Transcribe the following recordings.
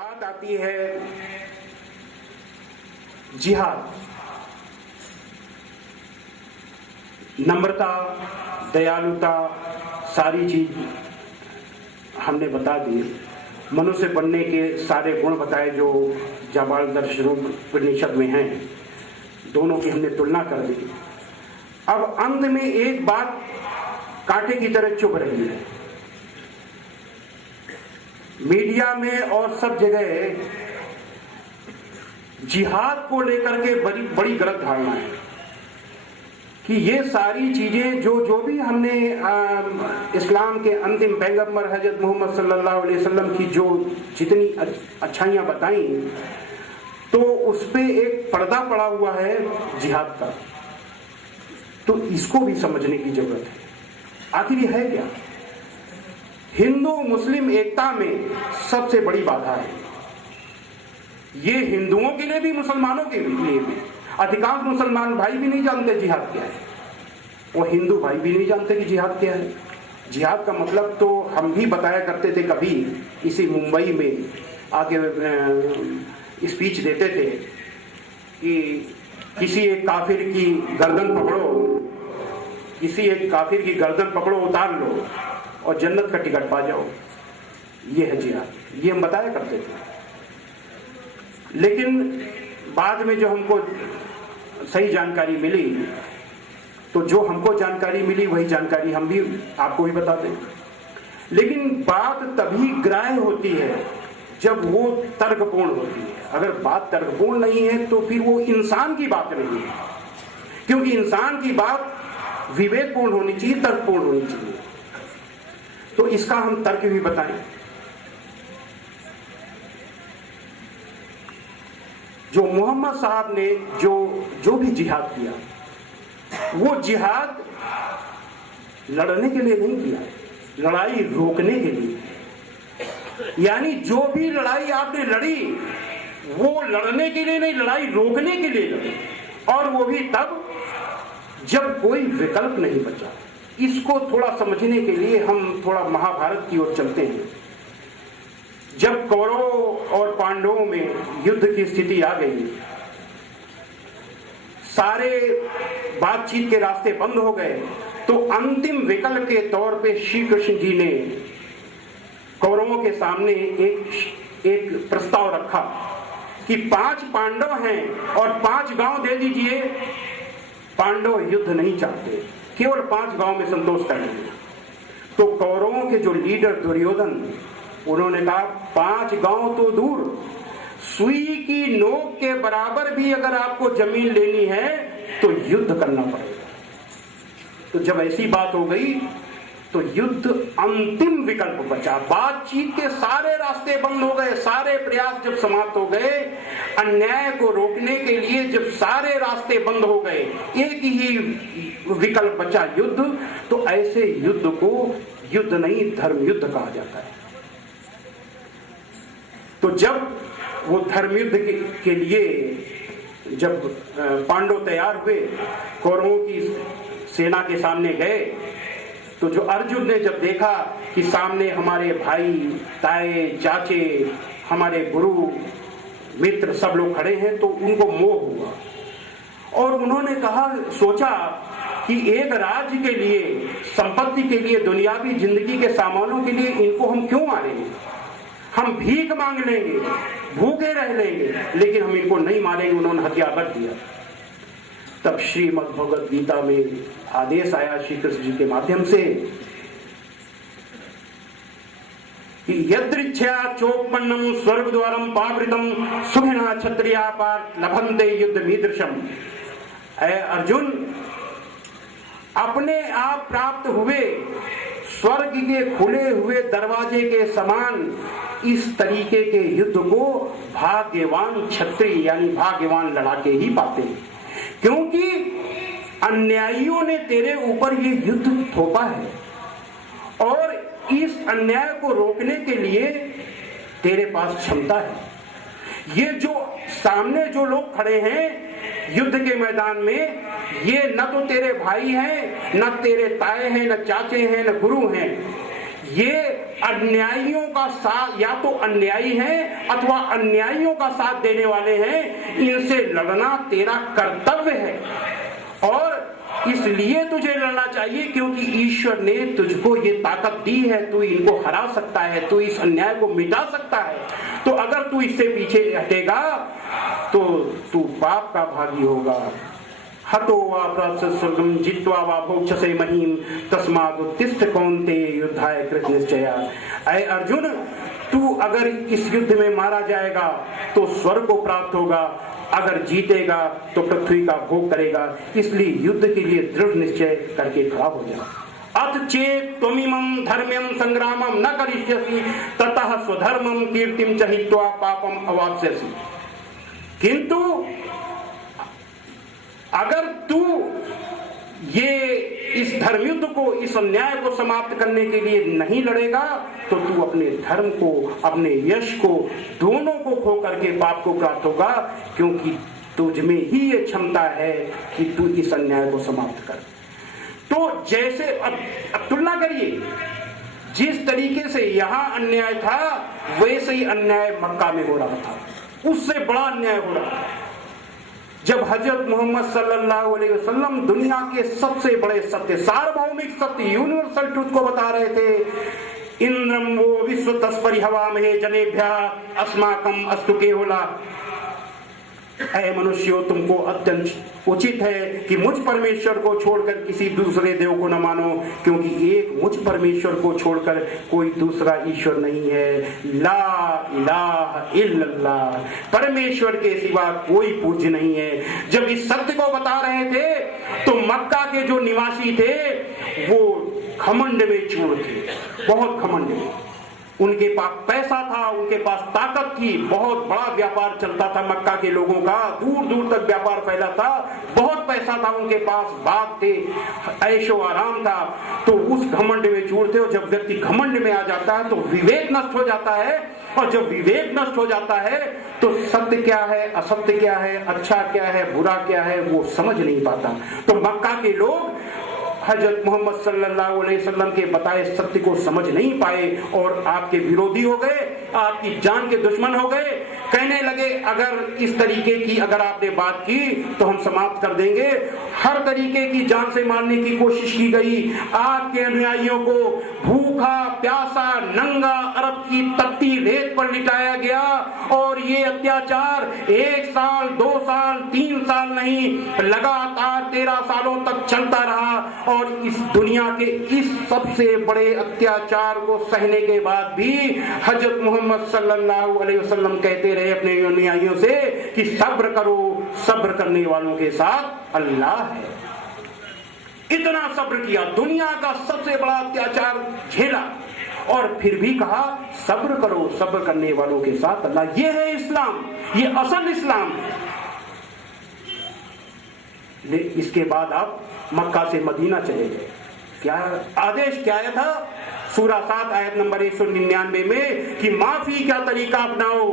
बात आती है जिहाद, नम्रता, दयालुता, सारी चीज हमने बता दी। मनुष्य बनने के सारे गुण बताए जो जाबाल दर्श रूप उपनिषद में हैं, दोनों की हमने तुलना कर दी। अब अंत में एक बात कांटे की तरह चुभ रही है। मीडिया में और सब जगह जिहाद को लेकर के बड़ी गलत धारणा है कि ये सारी चीजें जो भी हमने इस्लाम के अंतिम पैगंबर हजरत मोहम्मद सल्लल्लाहु अलैहि वसल्लम की जो जितनी अच्छाइयां बताई, तो उस पे एक पर्दा पड़ा हुआ है जिहाद का। तो इसको भी समझने की जरूरत है। आखिर ये है क्या? हिंदू मुस्लिम एकता में सबसे बड़ी बाधा है। ये हिंदुओं के लिए भी, मुसलमानों के लिए भी। अधिकांश मुसलमान भाई भी नहीं जानते जिहाद क्या है, और हिंदू भाई भी नहीं जानते कि जिहाद क्या है। जिहाद का मतलब तो हम भी बताया करते थे, कभी इसी मुंबई में आके स्पीच देते थे कि किसी एक काफिर की गर्दन पकड़ो, किसी एक काफिर की गर्दन पकड़ो, उतार लो और जन्नत का टिकट पा जाओ। ये है जिहाद, ये हम बताया करते थे। लेकिन बाद में जो हमको सही जानकारी मिली, तो जो हमको जानकारी मिली वही जानकारी हम भी आपको भी बता दें। लेकिन बात तभी ग्राह्य होती है जब वो तर्कपूर्ण होती है। अगर बात तर्कपूर्ण नहीं है तो फिर वो इंसान की बात नहीं है, क्योंकि इंसान की बात विवेकपूर्ण होनी चाहिए, तर्कपूर्ण होनी चाहिए। तो इसका हम तर्क भी बताएं। जो मोहम्मद साहब ने जो भी जिहाद किया, वो जिहाद लड़ने के लिए नहीं किया, लड़ाई रोकने के लिए। यानी जो भी लड़ाई आपने लड़ी, वो लड़ने के लिए नहीं, लड़ाई रोकने के लिए लड़ी, और वो भी तब जब कोई विकल्प नहीं बचा। इसको थोड़ा समझने के लिए हम थोड़ा महाभारत की ओर चलते हैं। जब कौरवों और पांडवों में युद्ध की स्थिति आ गई, सारे बातचीत के रास्ते बंद हो गए, तो अंतिम विकल्प के तौर पे श्री कृष्ण जी ने कौरवों के सामने एक प्रस्ताव रखा कि 5 पांडव हैं और 5 गांव दे दीजिए। पांडव युद्ध नहीं चाहते, केवल 5 गांव में संतोष करेंगे। तो कौरवों के जो लीडर दुर्योधन, उन्होंने कहा 5 गांव तो दूर, सुई की नोक के बराबर भी अगर आपको जमीन लेनी है तो युद्ध करना पड़ेगा। तो जब ऐसी बात हो गई तो युद्ध अंतिम विकल्प बचा। बातचीत के सारे रास्ते बंद हो गए, सारे प्रयास जब समाप्त हो गए, अन्याय को रोकने के लिए जब सारे रास्ते बंद हो गए, एक ही विकल्प बचा, युद्ध। तो ऐसे युद्ध को युद्ध नहीं, धर्म युद्ध कहा जाता है। तो जब वो धर्म युद्ध के लिए जब पांडव तैयार हुए, कौरवों की सेना के सामने गए, तो जो अर्जुन ने जब देखा कि सामने हमारे भाई, ताए, चाचे, हमारे गुरु, मित्र सब लोग खड़े हैं, तो उनको मोह हुआ और उन्होंने कहा, सोचा कि एक राज्य के लिए, संपत्ति के लिए, दुनियावी जिंदगी के सामानों के लिए इनको हम क्यों मारेंगे? हम भीख मांग लेंगे, भूखे रह लेंगे, लेकिन हम इनको नहीं मारेंगे। उन्होंने हथियार रख दिया। तब श्रीमद् भगवद गीता में आदेश आया श्री कृष्ण जी के माध्यम से कि यदृच्छया चोपन्नम स्वर्ग द्वारम पावृतम सुखिना क्षत्रिया पार लभन्ते युद्ध मीदृशम। अर्जुन, अपने आप प्राप्त हुए स्वर्ग के खुले हुए दरवाजे के समान इस तरीके के युद्ध को भाग्यवान क्षत्रिय यानी भाग्यवान लड़ाके ही पाते हैं, क्योंकि अन्यायियों ने तेरे ऊपर ये युद्ध थोपा है और इस अन्याय को रोकने के लिए तेरे पास क्षमता है। ये जो सामने जो लोग खड़े हैं युद्ध के मैदान में, ये न तो तेरे भाई हैं, न तेरे ताए हैं, न चाचे हैं, न गुरु हैं। ये अन्यायियों का साथ, या तो अन्यायी हैं अथवा अन्यायियों का साथ देने वाले हैं, इनसे लड़ना तेरा कर्तव्य है। और इसलिए तुझे लड़ना चाहिए क्योंकि ईश्वर ने तुझको ये ताकत दी है, तू इनको हरा सकता है, तू इस अन्याय को मिटा सकता है। तो अगर तू इससे पीछे हटेगा तो तू पाप का भागी होगा। हतो वा प्रस्वर्गम जित्वा वा भोक्षसे महीम तस्मात् उत्तिष्ठ कौन्तेय युद्धाय कृत निश्चया। ऐ अर्जुन, तू अगर इस युद्ध में मारा जाएगा तो स्वर्ग को प्राप्त होगा, अगर जीतेगा तो पृथ्वी का भोग करेगा। इसलिए युद्ध के लिए दृढ़ निश्चय करके खड़ा हो जा। अथ चेत त्वमिमं धर्म्यं संग्रामं न करिष्यसि ततः स्वधर्मं कीर्तिं च हित्वा पापम अवाप्स्यसि। किंतु अगर तू ये इस धर्मयुद्ध को, इस अन्याय को समाप्त करने के लिए नहीं लड़ेगा तो तू अपने धर्म को, अपने यश को, दोनों को खो करके पाप को प्राप्त होगा, क्योंकि तुझ में ही ये क्षमता है कि तू इस अन्याय को समाप्त कर। तो जैसे अब तुलना करिए, जिस तरीके से यहां अन्याय था वैसे ही अन्याय मक्का में हो रहा था, उससे बड़ा अन्याय हो रहा था। जब हजरत मोहम्मद सल्लल्लाहु अलैहि वसल्लम दुनिया के सबसे बड़े सत्य, सार्वभौमिक सत्य, यूनिवर्सल ट्रूथ को बता रहे थे, इंद्रम वो विश्व तस्परि हवा में जनेभ्या अस्माकम अस्तु केवला। ऐ मनुष्यों, तुमको अत्यंत उचित है कि मुझ परमेश्वर को छोड़कर किसी दूसरे देव को न मानो, क्योंकि एक मुझ परमेश्वर को छोड़कर कोई दूसरा ईश्वर नहीं है। ला इलाहा इल्लल्लाह, परमेश्वर के सिवा कोई पूज्य नहीं है। जब इस सत्य को बता रहे थे तो मक्का के जो निवासी थे वो घमंड में चूर थे, बहुत घमंड में। उनके पास पैसा था, उनके पास ताकत थी, बहुत बड़ा व्यापार चलता था मक्का के लोगों का, दूर दूर तक व्यापार फैला था, बहुत पैसा था उनके पास, बाग थे, ऐशो आराम था। तो उस घमंड में चूर थे। और जब व्यक्ति घमंड में आ जाता है तो विवेक नष्ट हो जाता है, और जब विवेक नष्ट हो जाता है तो सत्य क्या है, असत्य क्या है, अच्छा क्या है, बुरा क्या है, वो समझ नहीं पाता। तो मक्का के लोग हजरत मोहम्मद सल्लल्लाहु अलैहि वसल्लम के बताए सत्य को समझ नहीं पाए और आपके विरोधी हो गए, आपकी जान के दुश्मन हो गए। कहने लगे अगर इस तरीके की अगर आपने बात की तो हम समाप्त कर देंगे। हर तरीके की जान से मारने की कोशिश की गई। आपके अनुयायियों को भूखा प्यासा नंगा अरब की तपती रेत पर लिटाया गया, और ये अत्याचार 1 साल 2 साल 3 साल नहीं, लगातार 13 सालों तक चलता रहा। और इस दुनिया के इस सबसे बड़े अत्याचार को सहने के बाद भी हजरत मोहम्मद सल्लल्लाहु अलैहि वसल्लम कहते रहे अपने अनुयायियों से कि सब्र करो, सब्र करने वालों के साथ अल्लाह है। इतना सब्र किया, दुनिया का सबसे बड़ा अत्याचार झेला, और फिर भी कहा सब्र करो, सब्र करने वालों के साथ अल्लाह। ये है इस्लाम, ये असल इस्लाम। इसके बाद आप मक्का से मदीना चले गए। क्या आदेश क्या आया था? सूरा 7 आयत नंबर 199 में कि माफी का तरीका अपनाओ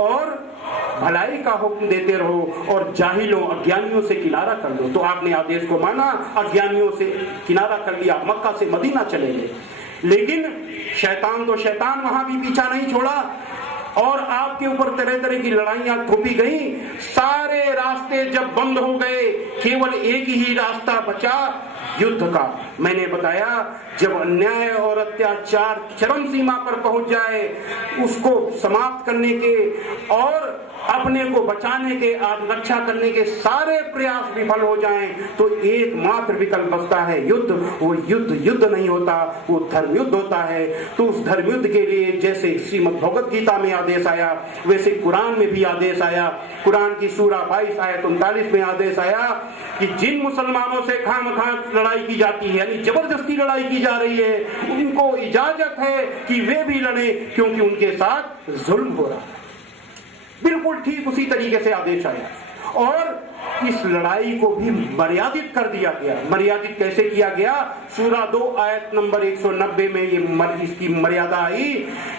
और भलाई का हुक्म देते रहो और जाहिलों अज्ञानियों से किनारा कर दो। तो आपने आदेश को माना, अज्ञानियों से किनारा कर लिया, मक्का से मदीना चले गए। लेकिन शैतान तो शैतान वहां भी पीछा नहीं छोड़ा, और आपके ऊपर तरह तरह की लड़ाइयां थोपी गई। सारे रास्ते जब बंद हो गए, केवल एक ही रास्ता बचा, युद्ध का। मैंने बताया जब अन्याय और अत्याचार चरम सीमा पर पहुंच जाए, उसको समाप्त करने के और अपने को बचाने के, रक्षा करने के सारे प्रयास विफल हो जाएं, तो एकमात्र विकल्प बचता है युद्ध। वो युद्ध युद्ध नहीं होता, वो धर्म युद्ध होता है। तो उस धर्म युद्ध के लिए जैसे श्रीमद् भगवद गीता में आदेश आया, वैसे कुरान में भी आदेश आया। कुरान की सूरा 22 आयत 39 में आदेश आया कि जिन मुसलमानों से खामखा लड़ाई की जाती है, यानी जबरदस्ती लड़ाई की जा रही है, उनको इजाजत है कि वे भी लड़े, क्योंकि उनके साथ जुल्म हो रहा है। बिल्कुल ठीक उसी तरीके से आदेश आया, और इस लड़ाई को भी मर्यादित कर दिया गया। मर्यादित कैसे किया गया? सूरा 2 आयत नंबर 190 में ये इसकी मर्यादा आई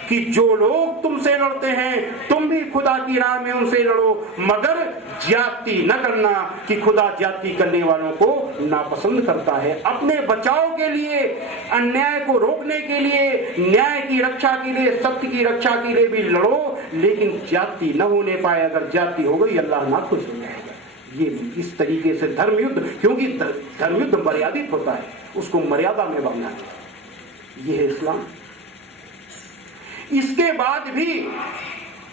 कि जो लोग तुमसे लड़ते हैं तुम भी खुदा की राह में उनसे लड़ो, मगर ज्यादती न करना कि खुदा ज्यादती करने वालों को नापसंद करता है। अपने बचाव के लिए अन्याय को रोकने के लिए, न्याय की रक्षा के लिए, सत्य की रक्षा के लिए भी लड़ो, लेकिन जाति न होने पाए। अगर जाति हो गई अल्लाह ना खुश हो जाएगा। ये इस तरीके से धर्म युद्ध, क्योंकि धर्म युद्ध मर्यादित होता है, उसको मर्यादा में बढ़ना है। ये है इस्लाम। इसके बाद भी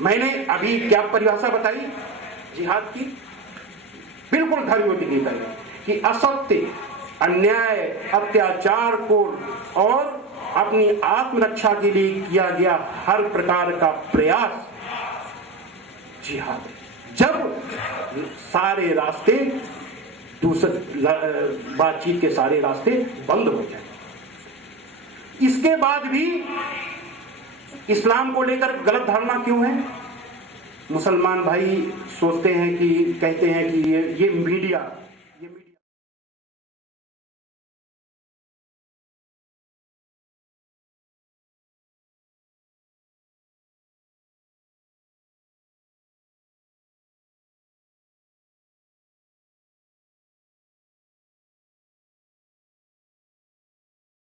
मैंने अभी क्या परिभाषा बताई जिहाद की, बिल्कुल धर्म युद्ध की तरह कि असत्य, अन्याय, अत्याचार को और अपनी आत्मरक्षा के लिए किया गया हर प्रकार का प्रयास जिहाद है। जब सारे रास्ते, दूसरे बातचीत के सारे रास्ते बंद हो जाए। इसके बाद भी इस्लाम को लेकर गलत धारणा क्यों है? मुसलमान भाई सोचते हैं कि, कहते हैं कि ये मीडिया